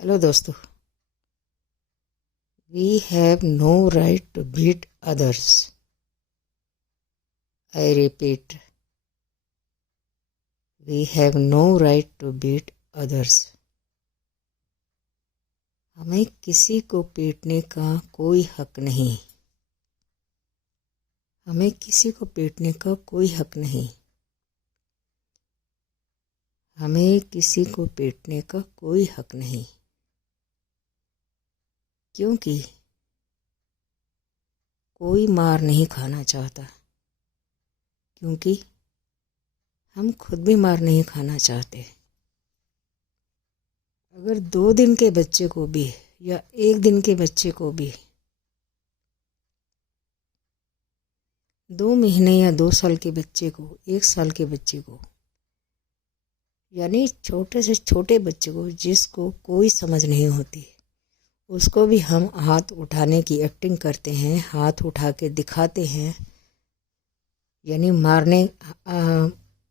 Hello दोस्तों, we have no right to beat others. I repeat, we have no right to beat others. हमें किसी को पीटने का कोई हक नहीं। हमें किसी को पीटने का कोई हक नहीं। हमें किसी को पीटने का कोई हक नहीं, क्योंकि कोई मार नहीं खाना चाहता। क्योंकि हम खुद भी मार नहीं खाना चाहते। अगर 2 दिन के बच्चे को भी या 1 दिन के बच्चे को भी 2 महीने या 2 साल के बच्चे को, 1 साल के बच्चे को, यानी छोटे से छोटे बच्चे को जिसको कोई समझ नहीं होती, उसको भी हम हाथ उठाने की एक्टिंग करते हैं, हाथ उठा के दिखाते हैं। यानी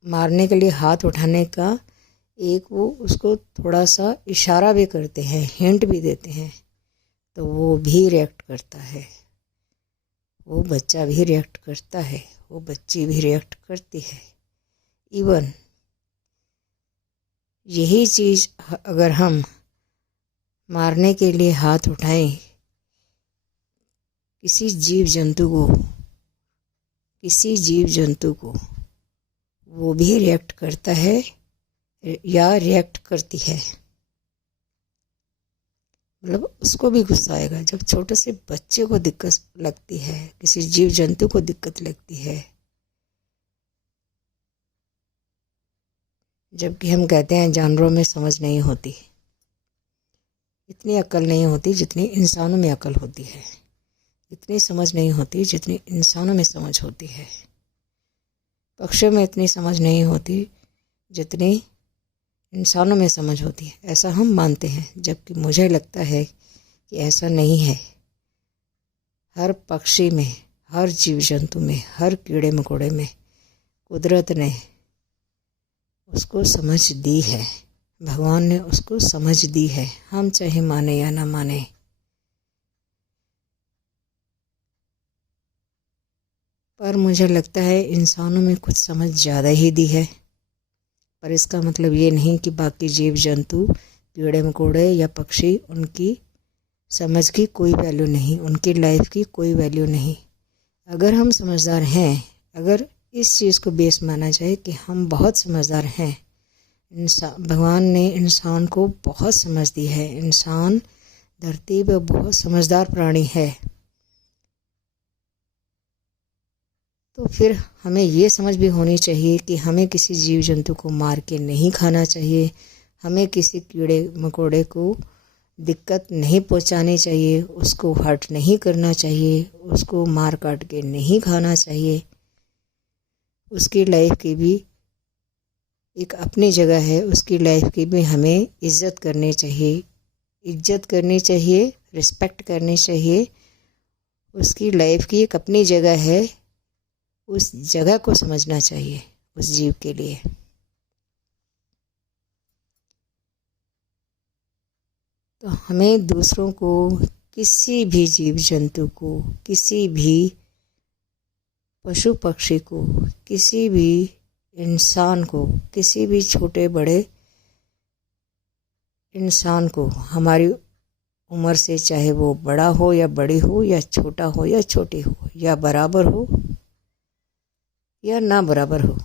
मारने के लिए हाथ उठाने का वो उसको थोड़ा सा इशारा भी करते हैं, हिंट भी देते हैं, तो वो भी रिएक्ट करता है। वो बच्चा भी रिएक्ट करता है, वो बच्ची भी रिएक्ट करती है। इवन यही चीज़ अगर हम मारने के लिए हाथ उठाएं किसी जीव जंतु को, वो भी रिएक्ट करता है या रिएक्ट करती है। मतलब उसको भी गुस्सा आएगा। जब छोटे से बच्चे को दिक्कत लगती है, किसी जीव जंतु को दिक्कत लगती है, जबकि हम कहते हैं जानवरों में समझ नहीं होती, इतनी अक्ल नहीं होती जितनी इंसानों में अक्ल होती है, इतनी समझ नहीं होती जितनी इंसानों में समझ होती है। पक्षियों में इतनी समझ नहीं होती जितनी इंसानों में समझ होती है, ऐसा हम मानते हैं। जबकि मुझे लगता है कि ऐसा नहीं है। हर पक्षी में, हर जीव जंतु में, हर कीड़े मकोड़े में कुदरत ने उसको समझ दी है, भगवान ने उसको समझ दी है, हम चाहे माने या ना माने। पर मुझे लगता है इंसानों में कुछ समझ ज़्यादा ही दी है। पर इसका मतलब ये नहीं कि बाकी जीव जंतु, कीड़े मकोड़े या पक्षी, उनकी समझ की कोई वैल्यू नहीं, उनकी लाइफ की कोई वैल्यू नहीं। अगर हम समझदार हैं, अगर इस चीज़ को बेस माना जाए कि हम बहुत समझदार हैं, भगवान ने इंसान को बहुत समझ दी है, इंसान धरती पर बहुत समझदार प्राणी है, तो फिर हमें ये समझ भी होनी चाहिए कि हमें किसी जीव जंतु को मार के नहीं खाना चाहिए, हमें किसी कीड़े मकोड़े को दिक्कत नहीं पहुंचानी चाहिए, उसको हर्ट नहीं करना चाहिए, उसको मार काट के नहीं खाना चाहिए। उसकी लाइफ की भी एक अपनी जगह है, उसकी लाइफ की भी हमें इज्जत करनी चाहिए, रिस्पेक्ट करनी चाहिए। उसकी लाइफ की एक अपनी जगह है, उस जगह को समझना चाहिए उस जीव के लिए। तो हमें दूसरों को, किसी भी जीव जंतु को, किसी भी पशु पक्षी को, किसी भी इंसान को, किसी भी छोटे बड़े इंसान को, हमारी उम्र से, चाहे वो बड़ा हो या बड़ी हो, या छोटा हो या छोटी हो, या बराबर हो या ना बराबर हो,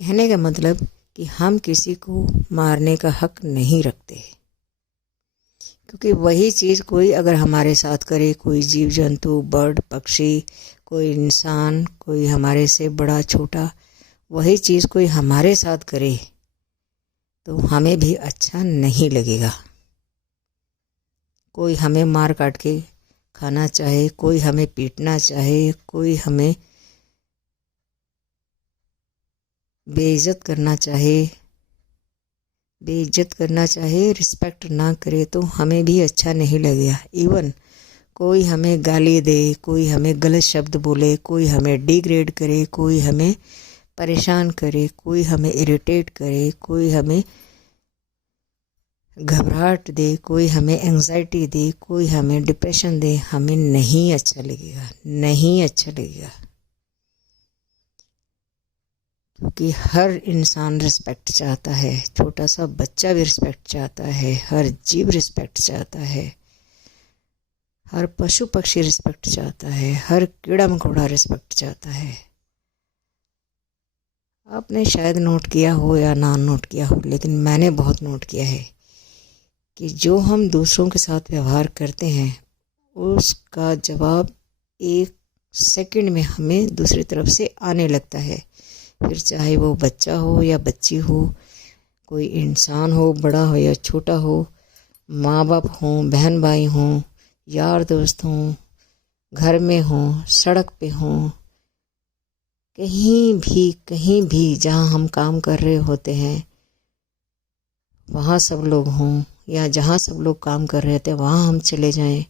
कहने का मतलब कि हम किसी को मारने का हक नहीं रखते। क्योंकि वही चीज़ कोई अगर हमारे साथ करे, कोई जीव जंतु, बर्ड, पक्षी, कोई इंसान, कोई हमारे से बड़ा छोटा, वही चीज़ कोई हमारे साथ करे तो हमें भी अच्छा नहीं लगेगा। कोई हमें मार काट के खाना चाहे, कोई हमें पीटना चाहे, कोई हमें बेइज्जत करना चाहे, रिस्पेक्ट ना करे, तो हमें भी अच्छा नहीं लगेगा। इवन कोई हमें गाली दे, कोई हमें गलत शब्द बोले, कोई हमें डिग्रेड करे, कोई हमें परेशान करे, कोई हमें इरिटेट करे, कोई हमें घबराहट दे, कोई हमें एंजाइटी दे, कोई हमें डिप्रेशन दे, हमें नहीं अच्छा लगेगा, नहीं अच्छा लगेगा। क्योंकि हर इंसान रिस्पेक्ट चाहता है, छोटा सा बच्चा भी रिस्पेक्ट चाहता है, हर जीव रिस्पेक्ट चाहता है, हर पशु पक्षी रिस्पेक्ट चाहता है, हर कीड़ा मकोड़ा रिस्पेक्ट चाहता है। आपने शायद नोट किया हो या ना नोट किया हो, लेकिन मैंने बहुत नोट किया है कि जो हम दूसरों के साथ व्यवहार करते हैं उसका जवाब एक सेकंड में हमें दूसरी तरफ से आने लगता है। फिर चाहे वो बच्चा हो या बच्ची हो, कोई इंसान हो, बड़ा हो या छोटा हो, माँ बाप हों, बहन भाई हों, यार दोस्त हों, घर में हों, सड़क पे हों, कहीं भी जहाँ हम काम कर रहे होते हैं वहाँ सब लोग हों, या जहाँ सब लोग काम कर रहे थे वहाँ हम चले जाएं,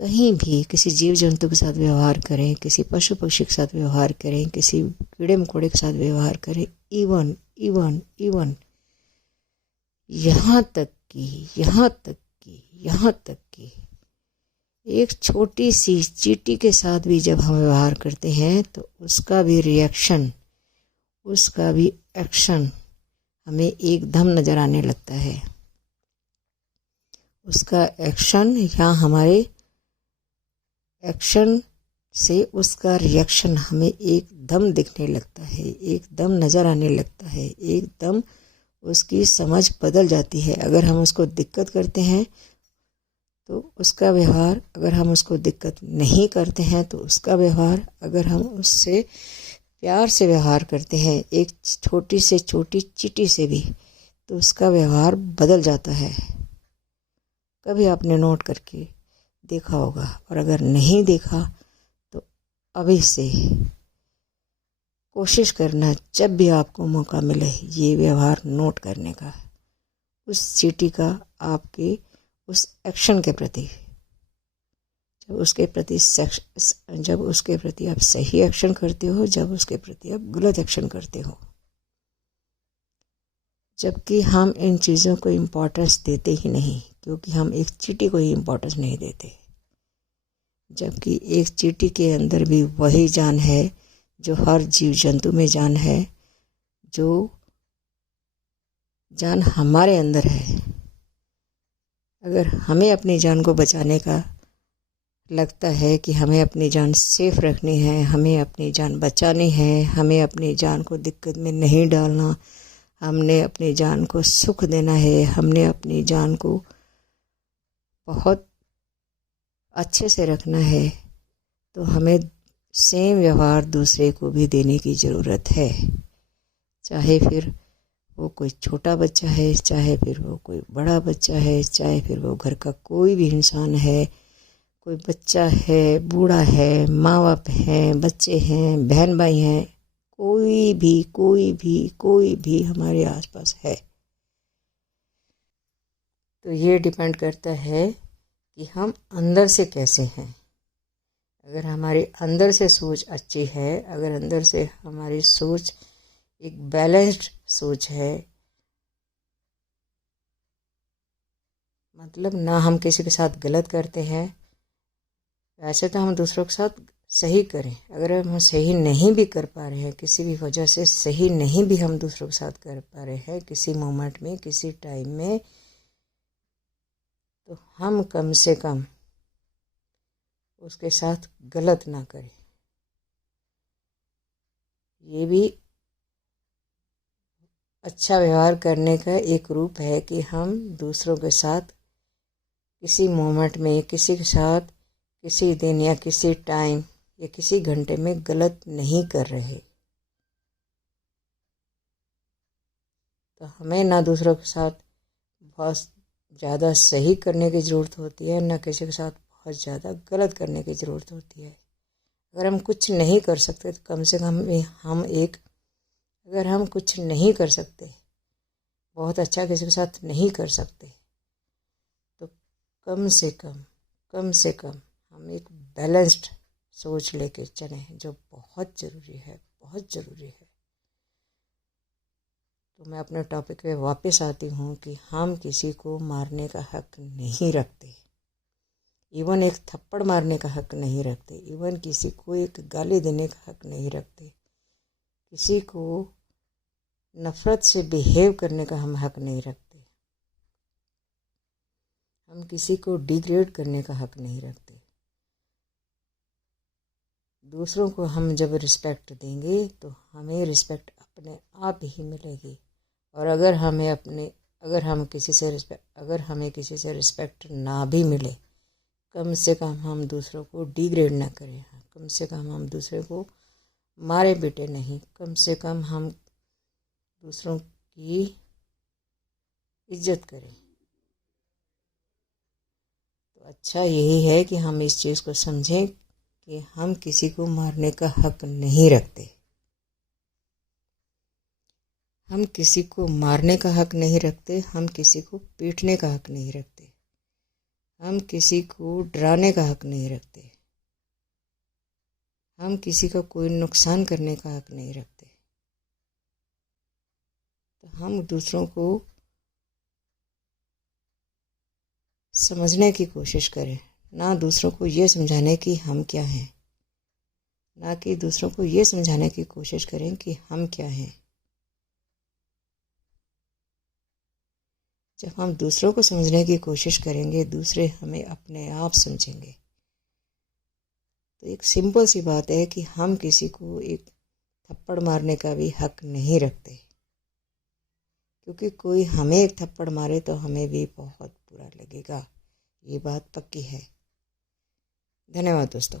कहीं भी किसी जीव जंतु के साथ व्यवहार करें, किसी पशु पक्षी के साथ व्यवहार करें, किसी कीड़े मकोड़े के साथ व्यवहार करें, इवन इवन इवन यहाँ तक कि एक छोटी सी चींटी के साथ भी जब हम व्यवहार करते हैं तो उसका भी रिएक्शन, उसका भी एक्शन हमें एकदम नज़र आने लगता है। उसका एक्शन या हमारे एक्शन से उसका रिएक्शन हमें एकदम दिखने लगता है, एकदम नज़र आने लगता है, एकदम उसकी समझ बदल जाती है। अगर हम उसको दिक्कत करते हैं तो उसका व्यवहार, अगर हम उसको दिक्कत नहीं करते हैं तो उसका व्यवहार, अगर हम उससे प्यार से व्यवहार करते हैं, एक छोटी से छोटी चींटी से भी, तो उसका व्यवहार बदल जाता है। कभी आपने नोट करके देखा होगा, और अगर नहीं देखा तो अभी से कोशिश करना, जब भी आपको मौका मिले ये व्यवहार नोट करने का, उस चींटी का आपके उस एक्शन के प्रति, जब उसके प्रति आप सही एक्शन करते हो, जब उसके प्रति आप गलत एक्शन करते हो। जबकि हम इन चीज़ों को इम्पोर्टेंस देते ही नहीं, क्योंकि हम एक चींटी को ही इम्पोर्टेंस नहीं देते। जबकि एक चींटी के अंदर भी वही जान है जो हर जीव जंतु में जान है, जो जान हमारे अंदर है। अगर हमें अपनी जान को बचाने का लगता है कि हमें अपनी जान सेफ रखनी है, हमें अपनी जान बचानी है, हमें अपनी जान को दिक्कत में नहीं डालना, हमने अपनी जान को सुख देना है, हमने अपनी जान को बहुत अच्छे से रखना है, तो हमें सेम व्यवहार दूसरे को भी देने की ज़रूरत है। चाहे फिर वो कोई छोटा बच्चा है, चाहे फिर वो कोई बड़ा बच्चा है, चाहे फिर वो घर का कोई भी इंसान है, कोई बच्चा है, बूढ़ा है, माँ बाप हैं, बच्चे हैं, बहन भाई हैं, कोई भी हमारे आसपास है। तो ये डिपेंड करता है कि हम अंदर से कैसे हैं। अगर हमारे अंदर से सोच अच्छी है, अगर अंदर से हमारी सोच एक बैलेंस्ड सोच है, मतलब ना हम किसी के साथ गलत करते हैं, वैसे तो हम दूसरों के साथ सही करें, अगर हम सही नहीं भी कर पा रहे हैं, किसी भी वजह से सही नहीं भी हम दूसरों के साथ कर पा रहे हैं, किसी मोमेंट में, किसी टाइम में, तो हम कम से कम उसके साथ गलत ना करें। ये भी अच्छा व्यवहार करने का एक रूप है कि हम दूसरों के साथ किसी मोमेंट में, किसी के साथ किसी दिन या किसी टाइम या किसी घंटे में गलत नहीं कर रहे। तो हमें ना दूसरों के साथ बहुत ज़्यादा सही करने की ज़रूरत होती है, ना किसी के साथ बहुत ज़्यादा गलत करने की ज़रूरत होती है। अगर हम कुछ नहीं कर सकते तो कम से कम अगर हम कुछ नहीं कर सकते, बहुत अच्छा किसी के साथ नहीं कर सकते, तो कम से कम हम एक बैलेंस्ड सोच लेके चलें, जो बहुत ज़रूरी है, बहुत ज़रूरी है। तो मैं अपने टॉपिक पे वापस आती हूँ कि हम किसी को मारने का हक नहीं रखते, इवन एक थप्पड़ मारने का हक नहीं रखते, इवन किसी को एक गाली देने का हक नहीं रखते, किसी को नफरत से बिहेव करने का हम हक नहीं रखते, हम किसी को डिग्रेड करने का हक नहीं रखते। दूसरों को हम जब रिस्पेक्ट देंगे तो हमें रिस्पेक्ट अपने आप ही मिलेगी। और अगर हमें किसी से रिस्पेक्ट ना भी मिले, कम से कम हम दूसरों को डिग्रेड ना करें, कम से कम हम दूसरे को मारे पीटे नहीं, कम से कम हम दूसरों की इज्जत करें। तो अच्छा यही है कि हम इस चीज़ को समझें कि हम किसी को मारने का हक नहीं रखते, हम किसी को मारने का हक नहीं रखते, हम किसी को पीटने का हक नहीं रखते, हम किसी को डराने का हक नहीं रखते, हम किसी का कोई नुकसान करने का हक नहीं रखते। तो हम दूसरों को समझने की कोशिश करें, ना दूसरों को ये समझाने कि हम क्या हैं, ना कि दूसरों को ये समझाने की कोशिश करें कि हम क्या हैं। जब हम दूसरों को समझने की कोशिश करेंगे, दूसरे हमें अपने आप समझेंगे। तो एक सिंपल सी बात है कि हम किसी को एक थप्पड़ मारने का भी हक नहीं रखते, क्योंकि कोई हमें एक थप्पड़ मारे तो हमें भी बहुत बुरा लगेगा, ये बात पक्की है। धन्यवाद दोस्तों।